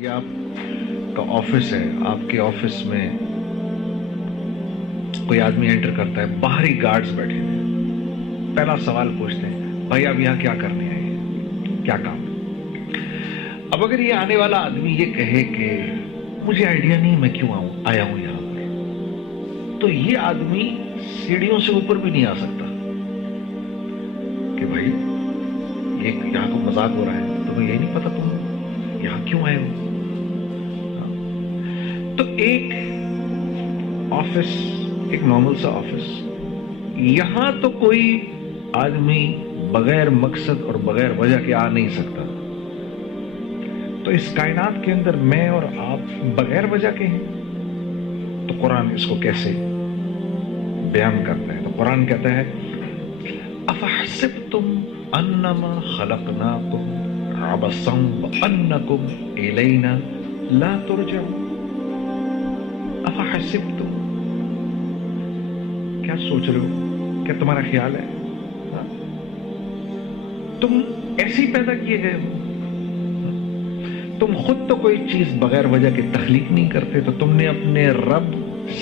یہ آپ کا آفس ہے، آپ کے آفس میں کوئی آدمی انٹر کرتا ہے، باہری گارڈز بیٹھے ہیں، پہلا سوال پوچھتے ہیں بھائی آپ یہاں کیا کرنے آئے ہیں، کیا کام؟ اب اگر یہ آنے والا آدمی یہ کہے کہ مجھے آئیڈیا نہیں میں کیوں آیا ہوں یہاں پر، تو یہ آدمی سیڑھیوں سے اوپر بھی نہیں آ سکتا کہ بھائی یہ یہاں کو مذاق ہو رہا ہے، تمہیں یہ نہیں پتا تم یہاں کیوں آئے ہو؟ تو ایک آفس، ایک نارمل سا آفس، یہاں تو کوئی آدمی بغیر مقصد اور بغیر وجہ کے آ نہیں سکتا، تو اس کائنات کے اندر میں اور آپ بغیر وجہ کے ہیں، تو قرآن اس کو کیسے بیان کرتا ہے؟ تو قرآن کہتا ہے افحسبتم انما خلقناکم عبثا وانکم الینا لا ترجعون۔ افحسبتم، کیا سوچ رہے ہو؟ کیا تمہارا خیال ہے تم ایسے ہی پیدا کیے گئے ہو؟ تم خود تو کوئی چیز بغیر وجہ کے تخلیق نہیں کرتے، تو تم نے اپنے رب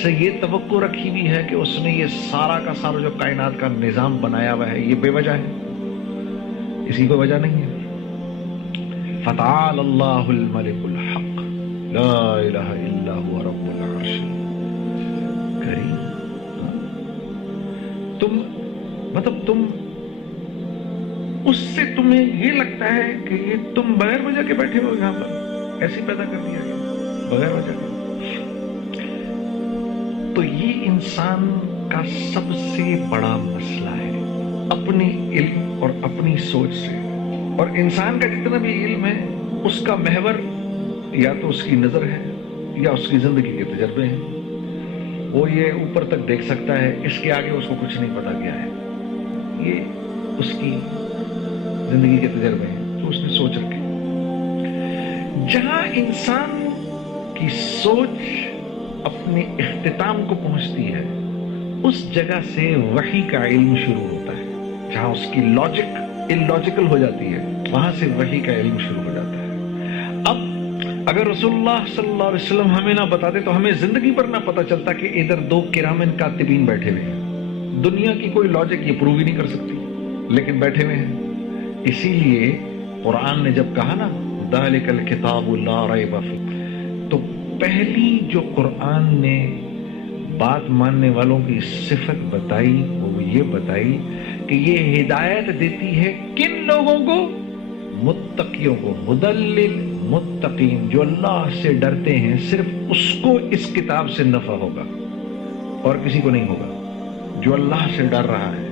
سے یہ توقع رکھی ہوئی ہے کہ اس نے یہ سارا کا سارا جو کائنات کا نظام بنایا ہوا ہے یہ بے وجہ ہے، اس کی کوئی وجہ نہیں ہے۔ فتعال اللہ الملک الحق لا الہ الا هو رب العرش الکریم۔ تم اس سے تمہیں یہ لگتا ہے کہ یہ تم بغیر وجہ کے بیٹھے ہو یہاں پر، ایسے پیدا کر دیا گیا بغیر وجہ کے۔ تو یہ انسان کا سب سے بڑا مسئلہ ہے، اپنے علم اور اپنی سوچ سے، اور انسان کا جتنا بھی علم ہے اس کا محور یا تو اس کی نظر ہے یا اس کی زندگی کے تجربے ہیں۔ وہ یہ اوپر تک دیکھ سکتا ہے، اس کے آگے اس کو کچھ نہیں پتا کیا ہے، یہ اس کی زندگی کے تجربے ہیں جو اس نے سوچ رکھے۔ جہاں انسان کی سوچ اپنے اختتام کو پہنچتی ہے اس جگہ سے وحی کا علم شروع ہوتا ہے، جہاں اس کی لاجک اللاجیکل ہو جاتی ہے وہاں سے وحی کا علم شروع ہو جاتا ہے۔ اب اگر رسول اللہ صلی اللہ علیہ وسلم ہمیں نہ بتاتے تو ہمیں زندگی پر نہ پتا چلتا کہ ادھر دو کرامن کاتبین بیٹھے ہوئے ہیں، دنیا کی کوئی لاجک یہ پروو ہی نہیں کر سکتی لیکن بیٹھے ہوئے ہیں۔ اسی لیے قرآن نے جب کہا نا ذالک الکتاب لا ریب فیہ، تو پہلی جو قرآن نے بات ماننے والوں کی صفت بتائی وہ یہ بتائی کہ یہ ہدایت دیتی ہے کن لوگوں کو؟ متقیوں کو، مدلل متقین، جو اللہ سے ڈرتے ہیں، صرف اس کو اس کتاب سے نفع ہوگا اور کسی کو نہیں ہوگا۔ جو اللہ سے ڈر رہا ہے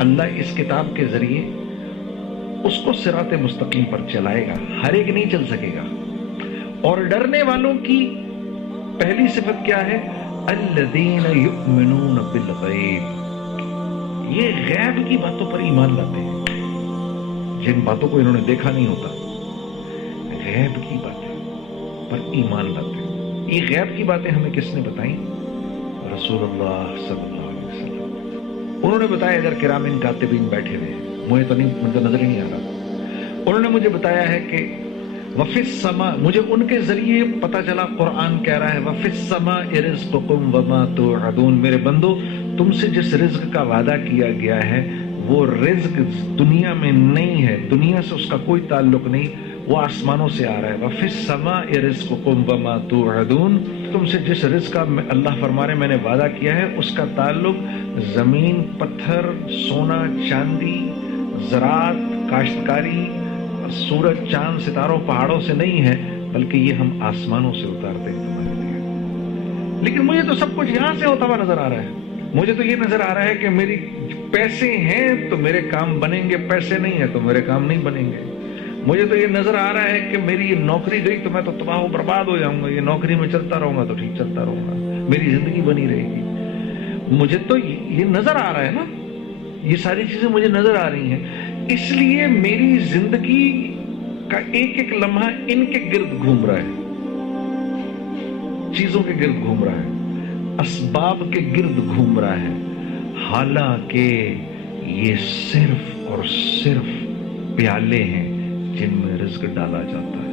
اللہ اس کتاب کے ذریعے اس کو صراط مستقیم پر چلائے گا، ہر ایک نہیں چل سکے گا۔ اور ڈرنے والوں کی پہلی صفت کیا ہے؟ الذین یؤمنون بالغیب، یہ غیب کی باتوں پر ایمان لاتے ہیں، جن باتوں کو انہوں نے دیکھا نہیں ہوتا، غیب کی باتیں پر ایمان لاتے ہیں۔ یہ غیب کی باتیں ہمیں کس نے بتائیں؟ رسول اللہ صلی اللہ علیہ وسلم۔ انہوں نے بتایا ادھر کرامن کاتبین بیٹھے ہوئے ہیں، مجھے تو نظر ہی نہیں آ رہا، انہوں نے مجھے بتایا ہے کہ وفی السماء، مجھے ان کے ذریعے پتا چلا قرآن کہہ رہا ہے وفی السماء رزقکم وما توعدون، میرے بندو تم سے جس رزق کا وعدہ کیا گیا ہے وہ رزق دنیا میں نہیں ہے، دنیا سے اس کا کوئی تعلق نہیں، وہ آسمانوں سے آ رہا ہے۔ وفی السماء رزقکم وما توعدون، تم سے جس رزق کا اللہ فرما رہے میں نے وعدہ کیا ہے اس کا تعلق زمین، پتھر، سونا، چاندی، زراعت، کاشتکاری، سورج، چاند، ستاروں، پہاڑوں سے نہیں ہے، بلکہ یہ ہم آسمانوں سے اتارتے ہیں تمہارے لیے۔ لیکن مجھے تو سب کچھ یہاں سے ہوتا ہوا نظر آ رہا ہے، مجھے تو یہ نظر آ رہا ہے کہ میری پیسے ہیں تو میرے کام بنیں گے، پیسے نہیں ہیں تو میرے کام نہیں بنیں گے۔ مجھے تو یہ نظر آ رہا ہے کہ میری یہ نوکری گئی تو میں تو تباہ و برباد ہو جاؤں گا، یہ نوکری میں چلتا رہوں گا تو ٹھیک چلتا رہوں گا، میری زندگی بنی رہے گی۔ مجھے تو یہ نظر آ رہا ہے نا، یہ ساری چیزیں مجھے نظر آ رہی ہیں، اس لیے میری زندگی کا ایک ایک لمحہ ان کے گرد گھوم رہا ہے، چیزوں کے گرد گھوم رہا ہے، اسباب کے گرد گھوم رہا ہے، حالانکہ یہ صرف اور صرف پیالے ہیں جن میں رزق ڈالا جاتا ہے۔